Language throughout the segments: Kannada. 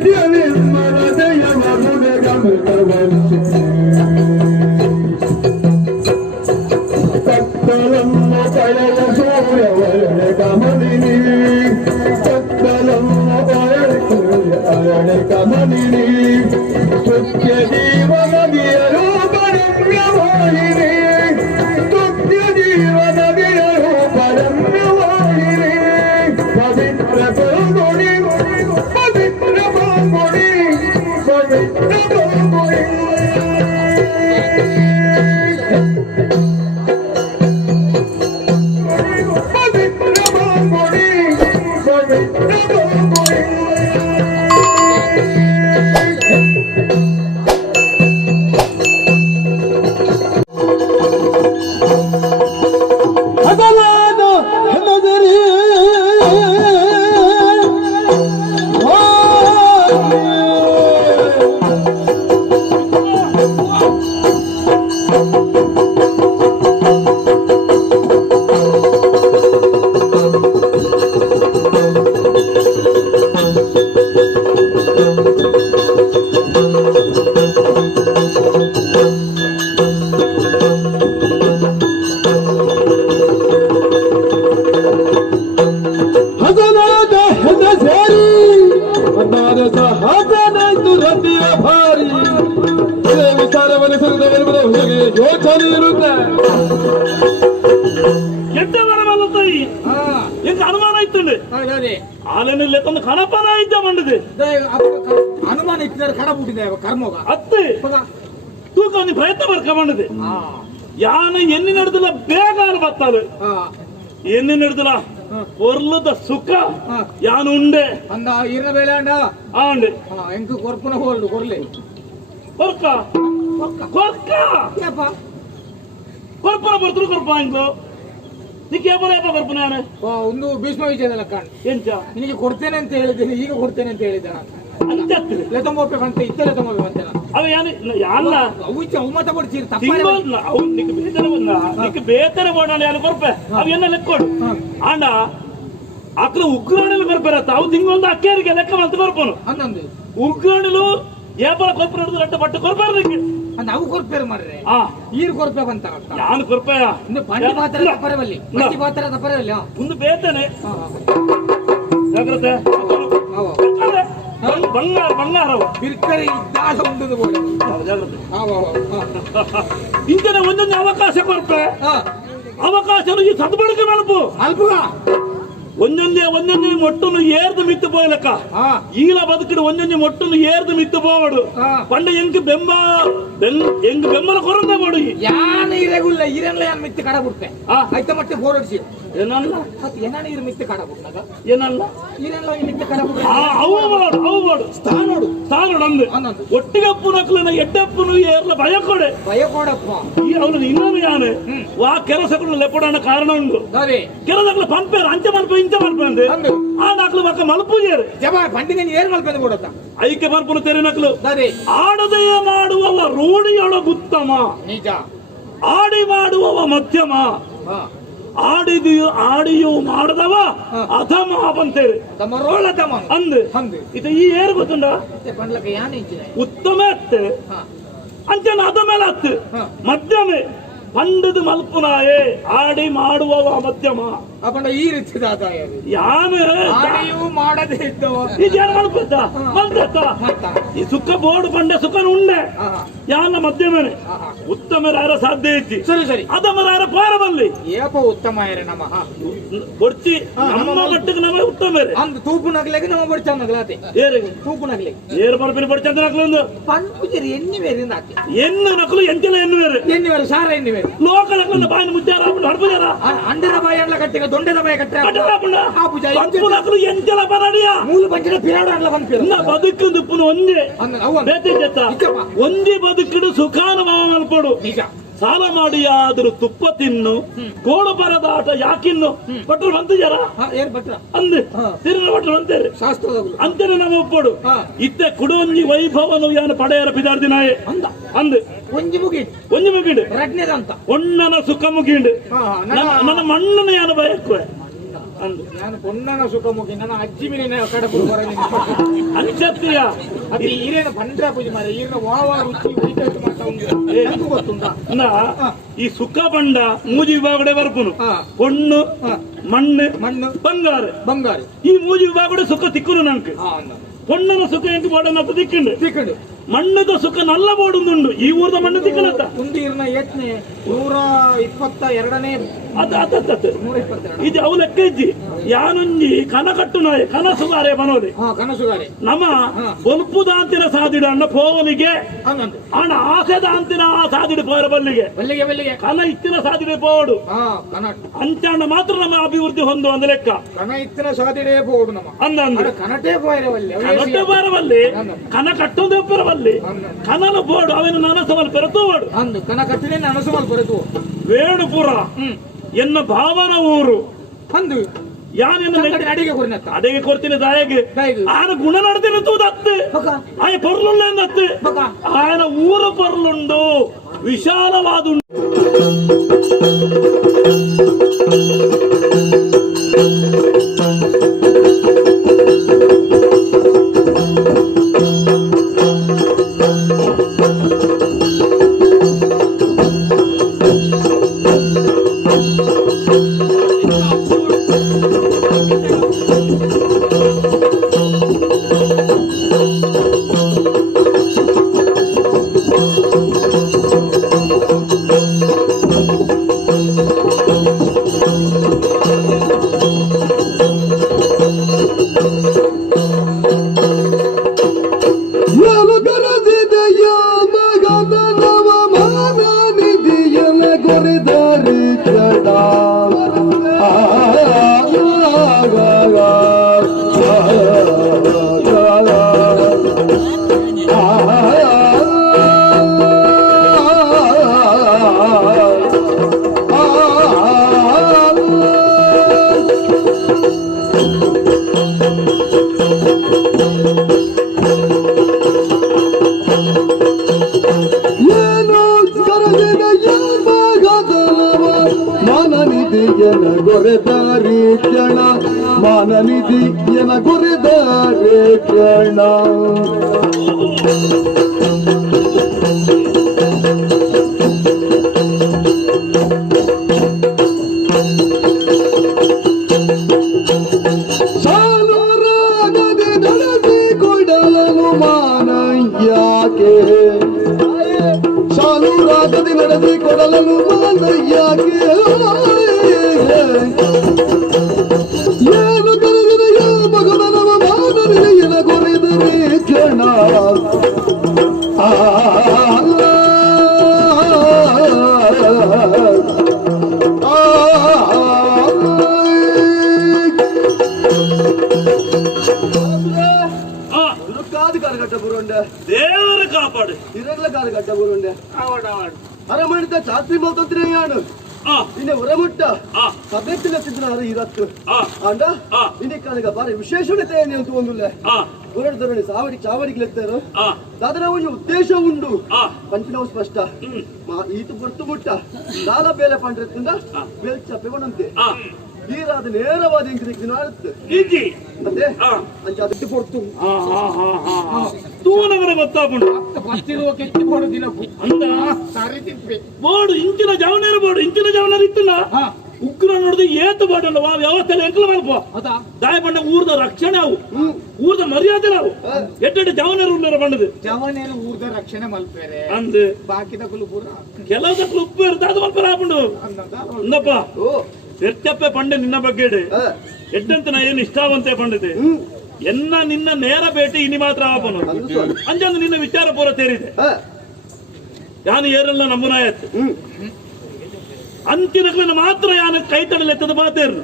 ನಿತ್ಯ ನಿರ್ಮಲತೆಯ ಮಗುವೆ ಗಮನವಂತೆ ಕತ್ತಲನ್ನು ಕಳೆದ ಸೂರ್ಯವರಣ ಗಮನಿನಿ ಕತ್ತಲನ್ನು ಅರಣ ಗಮನಿನಿ ಸತ್ಯ ಜೀವನದಿಯ ರೂಪರಮ್ಯವಾಹಿನಿ ಸತ್ಯ ಜೀವನದಿಯ ರೂಪರಮ್ಯವಾಹಿನಿ ಪವಿತ್ರ ಗೋಗುಣಿ ಪವಿತ್ರ ಗೋಗುಣಿ ಪವಿತ್ರ ಗೋಗುಣಿ ಅನುಮಾನ ಇತ್ತಂడి ಆಲೆನಲ್ಲೇ ತಂದು ಕಣಪನ ಇದ್ದ ಬಂಡದೆ ಅನುಮಾನ ಇತ್ತಿದ್ದಾರೆ ಕಣ ಬಿಟ್ಟಿದೆ ಕರ್ಮೋಗ ಅತ್ತೆ ತೂಕ ಒಂದು ಪ್ರಯತ್ನ ಬರ್ಕ ಬಂಡದೆ ಯಾನು ಎಣ್ಣೆ ನಡೆದಿಲ್ಲ ಬೇಗ ಬರ್ತದೆ ಎಣ್ಣೆ ನಡೆದಿಲ್ಲ ಒರ್ಲದ ಸುಖ ಯಾನು ಉಂಡೆ ಅಂದ ಇರ ಬೇಳೆ ಅಂಡ ಆಂಡೆ ಎಂಕು ಕೊರ್ಪನ ಹೋಲ್ಡು ಕೊರ್ಲೆ ಕೊರ್ಕ ಕೊರ್ಕ ಕೊರ್ಪನ ಬರ್ತರು ಕೊರ್ಪ ಇಂಕೋ ನಿಕ್ಕೆ ಏಪನ ಏಪ ಕೊರ್ಪನ ಯಾನೆ ಒಂದು ಭೀಷ್ಮ ವಿಜಯದಲ್ಲ ಕಾಣ್ ಎಂಚ ನಿನಗೆ ಕೊಡ್ತೇನೆ ಅಂತ ಹೇಳಿದ್ದೇನೆ ಈಗ ಕೊಡ್ತೇನೆ ಅಂತ ಹೇಳಿದ್ದೆ ಅಂತ ಲೆತಂಬೋಪೆ ಬಂತೆ ಇತ್ತಲೆ ತಂಬೋಪೆ ಬಂತೆಲ್ಲ ಅವ ಯಾನೆ ಯಾಲ್ಲ ಅವು ಇಚ್ಚ ಅವು ಮತ ಕೊಡ್ತೀರಿ ತಿಂಗೋಲ್ಲ ಅವು ನಿಕ್ಕೆ ಬೇತನೆ ಬಂದ ನಿಕ್ಕೆ ಬೇತನೆ ಬೋಡಣ ಯಾನೆ ಕೊರ್ಪೆ ಅವು ಎನ್ನ ಲೆಕ್ಕೋಡು ಆಂಡ ಅಕ್ಲ ಉಗ್ರಾಣಿಲು ಕೊರ್ಪೆರತ್ತ ಅವು ತಿಂಗೊಂದು ಅಕ್ಕೇರಿಗೆ ಲೆಕ್ಕ ಮಂತ ಕೊರ್ಪನು ಅನ್ನೊಂದು ಉಗ್ರಾಣಿಲು ಏಪಲ ಕೊರ್ಪೆ ಹಿಡಿದು ರಟ್ಟ ಬಟ್ಟೆ ಕೊರ್ಪೇರು ನಿಕ್ಕೆ ನಾವು ಕೊರ್ಪೇರು ಮಾಡ್ರೆ ಈರು ಕೊರ್ಪೆ ಬಂತಾರ ಯಾನು ಕೊರ್ಪೆಯ ಇನ್ನು ಪಂಡಿ ಪಾತ್ರ ತಪ್ಪರವಲ್ಲಿ ಪಂಡಿ ಪಾತ್ರ ತಪ್ಪರವಲ್ಲಿ ಒಂದು ಬೇತನೆ ಜಾಗ್ರತೆ ಬಂಗಾರ ಬಂಗಾರವು ಬಿರ್ಕರೆ ಇದ್ದಾಗ ಉಂಟದು ಬೋಡ ಜಾಗ್ರತೆ ಇಂತನೇ ಒಂದೊಂದು ಅವಕಾಶ ಕೊರ್ಪೆ ಅವಕಾಶ ಈ ಸದ್ಬಳಕೆ ಮಲ್ಪು ಅಲ್ಪುಗ ಒಂದೊಂದೇ ಮೊಟ್ಟನ್ನು ಏರ್ದು ಮಿತ್ತು ಪೋಯಲಕ್ಕ ಈಲ ಬದುಕಿಡು ಒಂದೊಂದೇ ಮೊಟ್ಟನ್ನು ಏರ್ದು ಮಿತ್ತು ಪೋವಡು ಪಂಡ ಎಂಕ್ ಬೆಂಬಲ ಕೊರಂದ ಮಾಡು ಯಾನ ಇರೆಗುಲ್ಲ ಇರೆಲ್ಲ ಯಾನ್ ಮಿತ್ತು ಕಡ ಬಿಡ್ತೆ ಆಯ್ತ ಮಟ್ಟೆ ಬೋರಡಿಸಿ ಏನಲ್ಲ ಏನಾನ ಇರು ಮಿತ್ತು ಕಡ ಬಿಟ್ಟಾಗ ಏನಲ್ಲ ಇರೆಲ್ಲ ಮಿತ್ತು ಕಡ ಬಿಟ್ಟ ಅವು ಮಾಡು ಸ್ಥಾನೋಡು ಅಂದು ಒಟ್ಟಿಗಪ್ಪು ನಕ್ಲನ ಎಡ್ಡಪ್ಪನು ಏರ್ಲ ಭಯ ಕೊಡಪ್ಪ ಈ ಅವನು ಇನ್ನೊಂದು ಯಾನೆ ವಾ ಕೆಲಸಗಳು ಲೆಪ್ಪಡನ ಕಾರಣ ಉಂಟು ಕೆಲಸಗಳು ಪಂಪೇರು ಅಂಚೆ ಮಲ್ಪೆ ಇಂಚ ಮಲ್ಪೆ ಅಂದೆ ಆ ನಕ್ಲು ಪಕ್ಕ ಮಲ್ಪೂಜೇರು ಜಬಾ ಬಂಡಿಗೆ ಏರ್ ಮಲ್ಪೆ ಕೊಡತ್ತ ಐಕ್ಯ ಮಲ್ಪನು ತೆರೆ ನಕ್ಲು ಆಡದೆಯ ಮಾಡುವವ ರೂಢಿಯೊಳಗುತ್ತಮ ನಿಜ ಆಡಿ ಮಾಡುವವ ಮಧ್ಯಮ ಆಡಿಯೂ ಮಾಡದವ ಅಧಮ ಬಂತೇವೆ ಅಂದು ಇದು ಈ ಏರು ಗೊತ್ತುಂಡ ಉತ್ತಮ ಅತ್ತೆ ಅಂಚನ ಅಧಮೇಲೆ ಅತ್ತು ಮಧ್ಯಮೆ ಪಂಡದ ಮಲ್ಪುನಾಯೇ ಆಡಿ ಮಾಡುವವ ಮಧ್ಯಮ ಈ ರೀತಿ ಯಾನು ಮಾಡದೇ ಇದ್ದವ ಇದೇನು ಮಲ್ಪದ್ದ ಮಲ್ದತ್ತ ಈ ಸುಖ ಬೋರ್ಡು ಪಂಡೆ ಸುಖನ ಉಂಡೆ ಯಾನ ಮಧ್ಯಮನೆ ಉತ್ತಮ ಯಾರ ಸಾಧ್ಯ ಐತಿ ಸರಿ ಸರಿ ಅದಮರಾರ ಪಾರ ಬಲ್ಲಿ ಏಪ ಉತ್ತಮ ನಮಃ ಬೊಡ್ಚಿ ನಮ್ಮ ಮಟ್ಟಿಗೆ ನಮಗೆ ಉತ್ತಮ ಅಂದ್ ತೂಪು ನಗ್ಲೆಗೆ ನಮ್ಮ ಬಡ್ಚ ನಗ್ಲಾತೆ ಏರಿಗೆ ತೂಪು ನಗ್ಲೆ ಏರು ಬರ್ಪಿನ ಬಡ್ಚ ಅಂತ ನಕ್ಲೊಂದು ಪಂಪುಜರಿ ಎಣ್ಣಿ ಬೇರೆ ನಾಕಿ ಎನ್ನು ನಕಲು ಎಂತಿಲ್ಲ ಎನ್ನು ಬೇರೆ ಸಾರ ಎಣ್ಣಿ ಬೇರೆ ಲೋಕ ನಕಲ ಬಾಯಿನ ಮುಚ್ಚಾರ ಹಡ್ಪುಜಾರ ಅಂಡದ ಬಾಯಿ ಅಂಡ್ಲ ಕಟ್ಟಿಗೆ ದೊಂಡದ ಬಾಯಿ ಕಟ್ಟೆ ನಕಲು ಎಂತಿಲ್ಲ ಬರಡಿಯ ಮೂಲ ಪಂಚದ ಪಿರಾಡ ಅಂಡ್ಲ ಬಂದ್ಪೇರು ಬದುಕು ದುಪ್ಪುನು ಒಂದೇ ಬೇತೆ ಒಂದೇ ಬದುಕಿಡು ಸುಖಾನ ಮಾವ ಮಲ್ಪಡು ಸಾಲ ಮಾಡಿ ಆದ್ರೂ ತುಪ್ಪ ತಿನ್ನು ಕೋಡು ಬರದಾಟ ಯಾಕಿನ್ನು ಭಟ್ರು ಬಂತಿದ್ದಾರ ಅಂದೆ ತಿರುನ ಭಟ್ರು ಅಂತಾರೆ ಅಂತೇನೆ ನಮ್ಮ ಒಪ್ಪಡು ಇತ್ತೆ ಕುಡೊಂಜಿ ವೈಭವನು ಯಾನು ಪಡೆಯರ ಪಿದಾರ್ದಿ ನಾಯೆ ಅಂದೆ ಒಂಜಿ ಮುಗಿಂಡು ಒಣ್ಣನ ಸುಖ ಮುಗಿಂಡು ನನ್ನ ಮಣ್ಣನ ಯಾನು ಬಯಕ್ಕುವೆ ಅಂದು ನಾನು ಪೊನ್ನನ ಸುಖ ಮುಗಿ ನನ್ನ ಅಜ್ಜಿ ಮೀನಿನ ಕಡಪು ಬರಲಿ ಅನ್ಸತ್ತೀಯ ಅದು ಈರೇನ ಪಂಡ್ರ ಪೂಜೆ ಮಾರೆ ಈರಿನ ವಾವ ರುಚಿ ಉಳಿತೈತು ಮಾತ ಒಂದು ಗೊತ್ತುಂಟಾ ಈ ಸುಖ ಬಂಡ ಮೂಜಿ ವಿಭಾಗಡೆ ಬರ್ಪುನು பொண்ணு மண்ணு ಮಣ್ಣು ಬಂಗಾರ ಬಂಗಾರ ಈ ಮೂಜಿ ವಿಭಾಗಡೆ ಸುಖ ತಿಕ್ಕುನು ನಂಗೆ பொண்ணನ ಸುಖ ಎಂಟು ಬೋಡನ್ನ ತಿಕ್ಕಂಡು ತಿಕ್ಕಂಡು ಮಣ್ಣದ ಸುಖ ನಲ್ಲ ಬೋಡುಂದುಂಡು ಈ ಊರದ ಮಣ್ಣು ತಿಕ್ಕಲತ್ತ ಕುಂದೀರ್ನ ಯತ್ನೆ 122ನೇ ಇದು ಅವು ಲೆಕ್ಕ ಇಜ್ಜಿ ಯಾನೊಂಜಿ ಕನ ಕಟ್ಟು ನಾಯಿ ಕನಸುಗಾರೆ ಬನೋಲಿ ಕನಸುಗಾರೆ ನಮ್ಮ ಬೊಲ್ಪುದಾಂತಿನ ಸಾದಿಡ ಅಣ್ಣ ಪೋವಲಿಗೆ ಅಣ್ಣ ಆಸೆದಾಂತಿನ ಆ ಸಾದಿಡು ಪೋರ ಬಲ್ಲಿಗೆ ಬಲ್ಲಿಗೆ ಕನ ಇತ್ತಿನ ಸಾದಿಡೆ ಪೋಡು ಅಂಚಣ್ಣ ಮಾತ್ರ ನಮ್ಮ ಅಭಿವೃದ್ಧಿ ಹೊಂದು ಒಂದು ಲೆಕ್ಕ ಕನ ಇತ್ತಿನ ಸಾದಿಡೆ ಪೋಡು ನಮ್ಮ ಅಂದ ಕನಟೇ ಪೋರವಲ್ಲಿ ಕನಟೆ ಬರವಲ್ಲಿ ಕನ ಕಟ್ಟೋದೇ ಬರವಲ್ಲಿ ಕನನ ಬೋಡು ಅವನು ನನಸವಲ್ ಪೆರತೋಡು ಅಂದು ಕನ ಕಟ್ಟಿನೇ ನನಸವಲ್ ಪೆರತು ವೇಣುಪುರ ಎನ್ನ ಭಾವನ ಊರು ಅಂದು ಅಡಿಗೆ ಕೊಡ್ತೀನಿ ದಾಯಗೆ ಆಯನ ಗುಣ ನಡ್ತೀನಿ ತೂದತ್ತೆ ಆಯ ಪೊರ್ಲುಳ್ಳ ಎಂದತ್ತೆ ಆಯನ ಊರ ಪೊರ್ಲುಂಡು ವಿಶಾಲವಾದುಂಡು ಗೊರೆದಾರಿ ಕ್ಷಣ ಮಾನನಿಧಿ ಎನ ಗೊರೆದಾರಿ ಕ್ಷಣ ಸಾಲುರಾಗದೆ ನಡೆಸಿ ಕೊಡಲನು ಮಾನ ಯಾಕೆ ಸಾಲುರಾಗದೆ ನಡೆಸಿ ಕೊಡಲನು ಮಾನ ಯಾಕೆ ಏನು ಕರೆದರೆ ಭಗವನವ ಮಾನನಿನ ಕೊರೆದರೆ ಕ್ಷಣ ಕಾದು ಕಾಲು ಕಟ್ಟ ಬರುಂಡ ದೇವರ ಕಾಪಾಡು ಇರಲ್ಲ ಕಾಲು ಕಟ್ಟ ಬರುಂಡ ಅರಮಣಿತ ಚಾತ್ರಿ ಮಲ್ತಂತ್ರಿಯಾನು ಇನ್ನ ಹೊರಮುಟ್ಟ ಸಭೆತ್ತಿನ ಸಿದ್ಧನಾದ ಇರತ್ತು ಅಂಡ ಇನ್ನಿಕ್ಕ ಬಾರಿ ವಿಶೇಷಣತೆ ಅಂತ ಒಂದಿಲ್ಲ ಹೊರಡ್ತಾರೆ ಸಾವಡಿ ಚಾವಡಿಗ್ಲೆತ್ತಾರು ದಾದರ ಒಂದು ಉದ್ದೇಶ ಉಂಡು ಪಂಚನವ ಸ್ಪಷ್ಟ ಈತು ಬರ್ತು ಮುಟ್ಟ ದಾಲ ಬೇಲೆ ಪಂಡ್ರತ್ತಿಂದ ಬೇಲ್ ಚಪ್ಪೆ ಬಣಂತೆ ಈರಾದ ನೇರವಾದ ಇಂಕ್ರಿಕ್ಕಿನ ಆಡುತ್ತೆ ಮತ್ತೆ ಅಂಚ ಅದಕ್ಕೆ ಕೊಡ್ತು ತೂನವರ ಗೊತ್ತಾಪುಂಡು ಅಂದ ಬೋಡು ಇಂಚಿನ ಜವನೇರ ಬೋಡು ಇಂಚಿನ ಜವನೇರ ಇತ್ತಲ್ಲ ಉಗ್ರ ನೋಡಿದ್ರೆ ಏತು ಬಾಡಲ್ಲ ವಾ ವ್ಯವಸ್ಥೆ ಎಂಕಲ ಮಲ್ಪ ದಾಯ ಬಂಡ ಊರ್ದ ರಕ್ಷಣೆ ಅವು ಊರ್ದ ಮರ್ಯಾದೆ ನಾವು ಎಡ್ಡೆ ಜವನೇರು ಉಳ್ಳರ ಬಂಡದು ಜವನೇರು ಊರ್ದ ರಕ್ಷಣೆ ಮಲ್ಪೇರೆ ಅಂದ್ ಬಾಕಿದ ಕುಲುಪುರ ಕೆಲವದ ಕುಲುಪ್ಪು ಇರ್ತಾದ ಮಲ್ಪರ ಆಪುಂಡು ಅಂದಪ್ಪ ಎಚ್ಚಪ್ಪೆ ಪಂಡೆ ನಿನ್ನ ಬಗ್ಗೆ ಎಡ್ಡಂತ ನಾ ಏನು ಇಷ್ಟಾವಂತೆ ಪಂಡಿತೆ ಎನ್ನ ನಿನ್ನ ನೇರ ಭೇಟಿ ಇನಿ ಮಾತ್ರ ಆಪನು ಅಂಜಂದು ನಿನ್ನ ವಿಚಾರ ಪೂರ ತೇರಿದೆ ಯಾನು ಏರೆಲ್ಲ ನಮ್ಮನಾಯತ್ ಅಂತಿನ ಮಾತ್ರ ಯಾನ ಕೈ ತಡಲೆತ್ತದ ಮಾತೇರು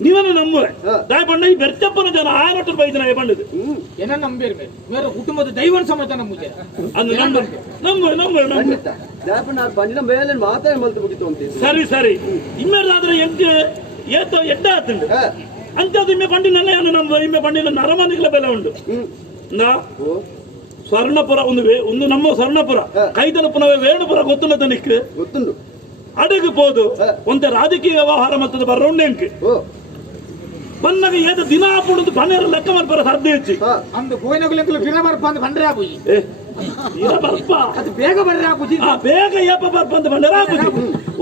ನೀವನ್ನ ನಂಬುವೆ ದಾಯ ಪಂಡ ಈ ಬೆರ್ಚಪ್ಪನ ಜನ ಆಯನೊಟ್ಟು ಬೈದನ ಪಂಡಿತು ಏನ ನಂಬಿರ್ಮೆ ಬೇರೆ ಕುಟುಂಬದ ದೈವನ ಸಮೇತ ನಂಬುತ್ತೆ ಅಂದು ಸರಿ ಸರಿ ಇಮ್ಮೆದಾದ್ರೆ ಎಡ್ಡ ಆತುಂಡು ಅಂಚದು ಇಮ್ಮೆ ಪಂಡಿನಲ್ಲ ಏನು ನಮ್ಮ ಇಮ್ಮೆ ಪಂಡಿನ ನರಮನಿಗಳ ಬೆಲೆ ಉಂಡು ಸ್ವರ್ಣಪುರ ಒಂದು ನಮ್ಮ ಸ್ವರ್ಣಪುರ ಕೈತನ ಪುನಃ ವೇಣುಪುರ ಗೊತ್ತುಲ್ಲ ತನಿಕ್ ಗೊತ್ತುಂಡು ಅಡಗು ಪೋದು ಒಂತೆ ರಾಜಕೀಯ ವ್ಯವಹಾರ ಮತ್ತದ ಬರೋಂಡೆಂಕ್ ಬನ್ನಗ ಏದ ದಿನ ಹಾಕೊಂಡು ಪನ್ನೆರ ಲೆಕ್ಕ ಮಾಡ್ಬಾರ ಸಾಧ್ಯ ಹೆಚ್ಚಿ ಅಂದು ಪೋಯಿನಗುಲೆಂಕಲು ಫಿರ ಬರ್ಪ ಅಂತ ಬಂದ್ರೆ ಆಗುಜಿ ಇರ ಬರ್ಪ ಅದು ಬೇಗ ಬರ್ರೆ ಆಗುಜಿ ಬೇಗ ಏಪ ಬರ್ಪ ಅಂತ ಬಂದರೆ ಆಗುಜಿ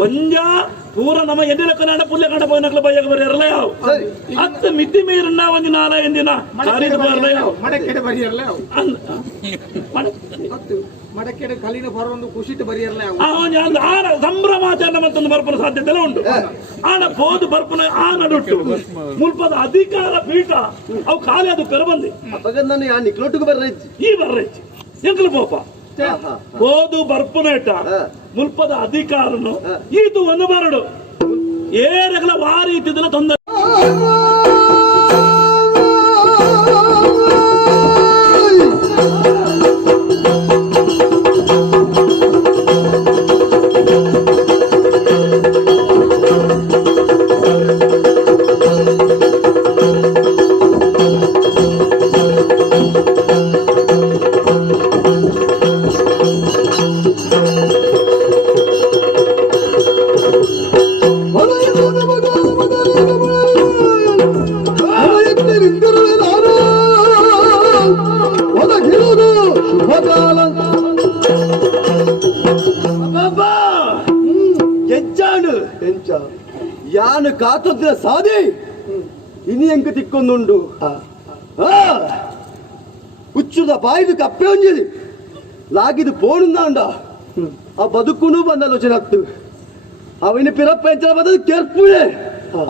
ಒಂಜ ಪೂರ ನಮ್ಮ ಎದೆ ಕನ್ನಡ ಪುಲ್ಯ ಕನ್ನಡ ಪೋಯಿನಕ್ಲ ಬಯ್ಯಗ ಬರೆಯರಲ್ಲ ಯಾವ ಹತ್ತು ಮಿತಿ ಮೀರನ್ನ ಒಂದು ನಾಲ ಎಂದಿನ ಕಾರಿದ ಬರಲ್ಲ ಯಾವ ಮಡಕೆಡೆ ಬರಿಯರಲ್ಲ ಮಡಕೆಡೆ ಕಲಿನ ಬರೋದು ಖುಷಿಟ್ಟು ಬರಿಯರಲ್ಲ ಆನ ಸಂಭ್ರಮಾಚರಣೆ ಮತ್ತೊಂದು ಬರ್ಪನ ಸಾಧ್ಯತೆ ಎಲ್ಲ ಉಂಟು ಆನ ಹೋದು ಬರ್ಪನ ಆ ನಡುಟ್ಟು ಮುಲ್ಪದ ಅಧಿಕಾರ ಪೀಠ ಅವು ಖಾಲಿ ಅದು ಪೆರ ಬಂದಿ ನಾನು ಯಾ ನಿಕ್ಲೊಟ್ಟಿಗೆ ಬರ್ರೈತಿ ಈ ಬರ್ರೈತಿ ಎಂಕಲು ಪೋಪ ಹೋದು ಬರ್ಪನೇಟ ಮುಲ್ಪದ ಅಧಿಕಾರನು ಇದು ಒಂದು ಬರಡು ಏರಗಳ ವಾರಿ ಇತ್ತಿದ್ದಲ್ಲ ತೊಂದರೆ ಯಾನು ಕಾತೊದ್ರ ಸಾಧಿ ಇನಿ ಎಂಕ ತಿಕ್ಕೊಂದುಂಡು ಹುಚ್ಚುದ ಬಾಯಿದು ಕಪ್ಪೆ ಒಂಜಿದಿ ಲಾಗಿದು ಪೋಣುಂದಾಂಡ ಆ ಬದುಕುನು ಬಂದಾಲೋಚನೆ ಹತ್ತು ಅವನ ಪಿರಪ್ಪ ಎಂಚಲ ಬಂದದು ಕೆರ್ಪುಡೆ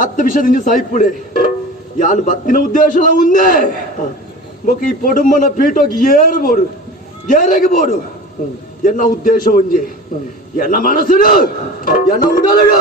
ಹತ್ತು ವಿಷಯದಿಂದ ಸಾಯ್ಪುಡೆ ಯಾನು ಬತ್ತಿನ ಉದ್ದೇಶ ಉಂದೇ ಮೊಕ್ಕ ಈ ಪೊಡುಮ್ಮನ ಪೀಠೋಗಿ ಏರ್ಬೋಡು ಏರೆಗೆ ಬೋಡು ಎನ್ನ ಉದ್ದೇಶ ಒಂಜೆ ಎನ್ನ ಮನಸ್ಸುಡು ಎನ್ನ ಉಡಲಡು